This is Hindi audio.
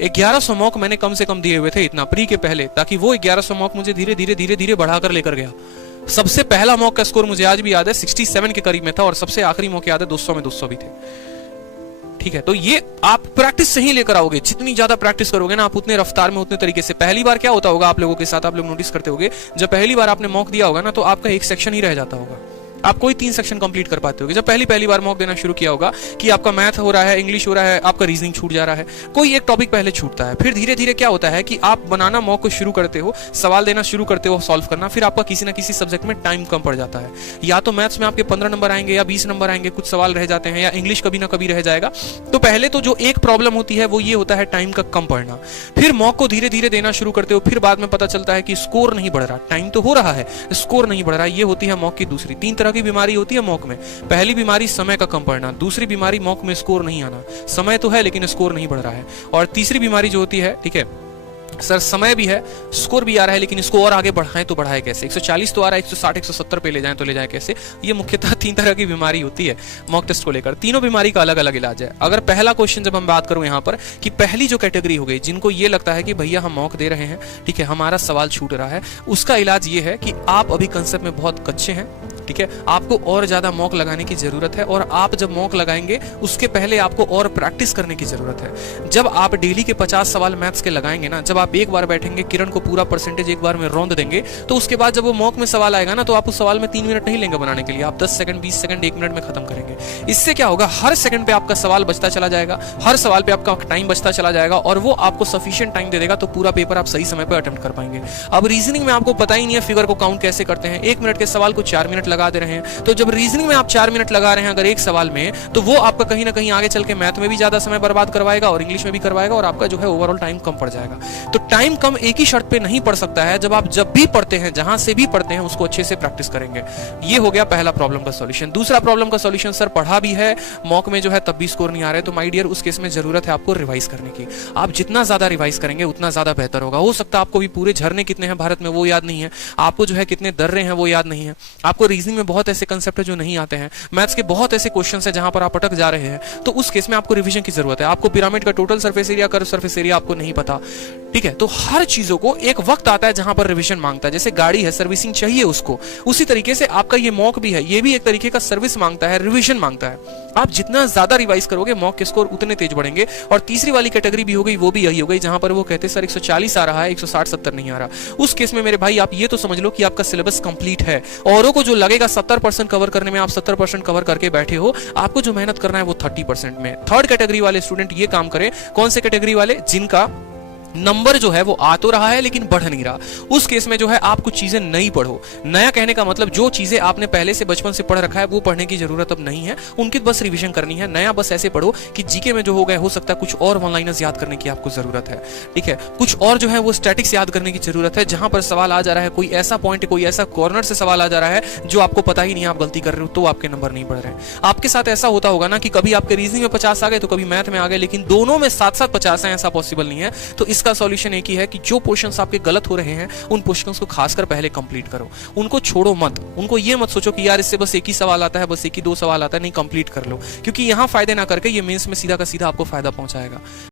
1100 मॉक मैंने कम से कम दिए हुए थे इतना प्री के पहले, ताकि वो 1100 मॉक मुझे धीरे धीरे धीरे धीरे बढ़ाकर लेकर गया। सबसे पहला मॉक का स्कोर मुझे आज भी याद है 67 के करीब में था, और सबसे आखिरी मॉक याद है 200 में 200 भी थे। ठीक है, तो ये आप प्रैक्टिस से ही लेकर आओगे। जितनी ज्यादा प्रैक्टिस करोगे ना आप, उतने रफ्तार में, उतने तरीके से। पहली बार क्या होता होगा आप लोगों के साथ, आप लोग नोटिस करते होगे, जब पहली बार आपने मॉक दिया होगा ना, तो आपका एक सेक्शन ही रह जाता होगा, आप कोई 3 सेक्शन कंप्लीट कर पाते होगे। जब पहली बार मॉक देना शुरू किया होगा कि आपका मैथ हो रहा है, इंग्लिश हो रहा है, आपका रीजनिंग छूट जा रहा है, कोई एक टॉपिक पहले छूटता है। फिर धीरे धीरे क्या होता है कि आप बनाना मॉक को शुरू करते हो, सवाल देना शुरू करते हो, सॉल्व करना, फिर आपका किसी ना किसी सब्जेक्ट में टाइम कम पड़ जाता है। या तो मैथ्स में आपके 15 नंबर आएंगे या 20 नंबर आएंगे, कुछ सवाल रह जाते हैं, या इंग्लिश कभी ना कभी रह जाएगा। तो पहले तो जो एक प्रॉब्लम होती है वो ये होता है टाइम का कम पड़ना। फिर मॉक को धीरे धीरे देना शुरू करते हो, फिर बाद में पता चलता है कि स्कोर नहीं बढ़ रहा, टाइम तो हो रहा है, स्कोर नहीं बढ़ रहा। ये होती है मॉक की दूसरी। 3 तरह की बीमारी होती है मॉक में। पहली बीमारी समय का कम पड़ना, दूसरी बीमारी मॉक में स्कोर नहीं आना, समय तो है लेकिन स्कोर नहीं बढ़ रहा है, और तीसरी बीमारी जो होती है, ठीक है सर समय भी है, स्कोर भी आ रहा है, लेकिन इसको और आगे बढ़ाएं तो बढ़ाए कैसे, 140 तो आ रहा है, 160 170 पे ले जाएं तो ले जाएं कैसे। ये मुख्यतः 3 तरह की बीमारी होती है मॉक टेस्ट को लेकर। तीनों बीमारी का अलग अलग इलाज है। अगर पहला क्वेश्चन जब हम बात करूं यहाँ पर कि पहली जो कैटेगरी हो गई, जिनको ये लगता है कि भैया हम मॉक दे रहे हैं, ठीक है, हमारा सवाल छूट रहा है, उसका इलाज ये है कि आप अभी कंसेप्ट में बहुत कच्चे हैं, ठीक है, आपको और ज्यादा मॉक लगाने की जरूरत है, और आप जब मॉक लगाएंगे उसके पहले आपको और प्रैक्टिस करने की जरूरत है। जब आप डेली के 50 सवाल मैथ्स के लगाएंगे ना, जब आप एक बार बैठेंगे, किरण को पूरा परसेंटेज एक बार में रौंद देंगे, तो उसके बाद जब वो मॉक में सवाल आएगा ना, तो आप उस सवाल में 3 मिनट नहीं लेंगे बनाने के लिए, आप 10 सेकंड 20 सेकंड 1 मिनट में खत्म करेंगे। इससे क्या होगा, हर सेकंड पे आपका सवाल बचता चला जाएगा, हर सवाल पे आपका टाइम बचता चला जाएगा, और वो आपको सफिशिएंट टाइम दे देगा, तो पूरा पेपर आप सही समय पर अटेम्प्ट कर पाएंगे। अब रीजनिंग में आपको पता ही नहीं है फिगर को काउंट कैसे करते हैं, 1 मिनट के सवाल को 4 मिनट लगा दे रहे हैं। तो जब रीजनिंग में आप 4 मिनट लगा रहे हैं अगर एक सवाल में, तो वो आपका कहीं ना कहीं आगे चल के मैथ में भी ज्यादा समय बर्बाद करवाएगा और इंग्लिश में भी करवाएगा, और आपका जो है ओवरऑल टाइम कम पड़ जाएगा। तो टाइम कम एक ही शर्त पे नहीं पड़ सकता है, जब आप जब भी पढ़ते हैं, जहां से भी पढ़ते हैं, उसको अच्छे से प्रैक्टिस करेंगे। ये हो गया पहला प्रॉब्लम का सॉल्यूशन। दूसरा प्रॉब्लम का सॉल्यूशन, सर पढ़ा भी है मॉक में जो है तब भी स्कोर नहीं आ रहे, तो माय डियर उस केस में जरूरत है आपको रिवाइज करने की। आप जितना ज्यादा रिवाइज करेंगे उतना ज्यादा बेहतर होगा। हो सकता है आपको भी पूरे झरने कितने हैं भारत में वो याद नहीं है, आपको जो है कितने दर्रे हैं वो याद नहीं है, आपको रीजनिंग में बहुत ऐसे कंसेप्ट है जो नहीं आते हैं, मैथ्स के बहुत ऐसे क्वेश्चंस हैं जहां पर आप अटक जा रहे हैं, तो उस केस में आपको रिवीजन की जरूरत है। आपको पिरामिड का total surface area, curve surface area आपको नहीं पता, ठीक है, तो हर चीजों को एक वक्त आता है जहां पर रिवीजन मांगता है। जैसे गाड़ी है, सर्विसिंग चाहिए उसको, उसी तरीके से आपका ये मॉक भी है, ये भी एक तरीके का सर्विस मांगता है, रिवीजन मांगता है। आप जितना ज्यादा रिवाइज करोगे मॉक के स्कोर उतने तेज बढ़ेंगे। और तीसरी वाली कैटेगरी भी हो गई, वो भी यही हो गई, जहां पर वो कहते हैं सर 140 आ रहा है, 160-70 नहीं आ रहा। उस केस में मेरे भाई आप ये तो समझ लो कि आपका सिलेबस कंप्लीट है, औरों को जो लगेगा 70% कवर करने में, आप 70% कवर करके बैठे हो, आपको जो मेहनत करना है वो 30% में। थर्ड कैटेगरी वाले स्टूडेंट ये काम करें। कौन से कैटेगरी वाले? जिनका नंबर जो है वो आ तो रहा है लेकिन बढ़ नहीं रहा। उस केस में जो है आप कुछ चीजें नई पढ़ो। नया कहने का मतलब जो चीजें आपने पहले से बचपन से पढ़ रखा है वो पढ़ने की जरूरत अब नहीं है, उनकी बस रिवीजन करनी है। नया बस ऐसे पढ़ो कि जीके में जो हो गए, हो सकता है कुछ और वन लाइनर्स याद करने की आपको जरूरत है, ठीक है, कुछ और जो है वो स्टैटिक्स याद करने की जरूरत है, जहां पर सवाल आ जा रहा है, कोई ऐसा पॉइंट, कोई ऐसा कॉर्नर से सवाल आ जा रहा है जो आपको पता ही नहीं, आप गलती कर रहे हो तो आपके नंबर नहीं बढ़ रहे हैं। आपके साथ ऐसा होता होगा ना कि कभी आपके रीजनिंग में 50 आ गए तो कभी मैथ में आ गए, लेकिन दोनों में साथ साथ 50 है, ऐसा पॉसिबल नहीं है। तो इसका सॉल्यूशन एक ही है कि जो पोर्शंस आपके गलत हो रहे हैं उन पोर्शंस को खासकर पहले कंप्लीट करो, उनको छोड़ो मत। उनको ये मत सोचो कि यार इससे बस एक ही सवाल आता है, बस एक ही 2 सवाल आता है, नहीं, कंप्लीट कर लो, क्योंकि यहां फायदे ना करके ये मेंस में सीधा का सीधा आपको फायदा पहुंचाएगा।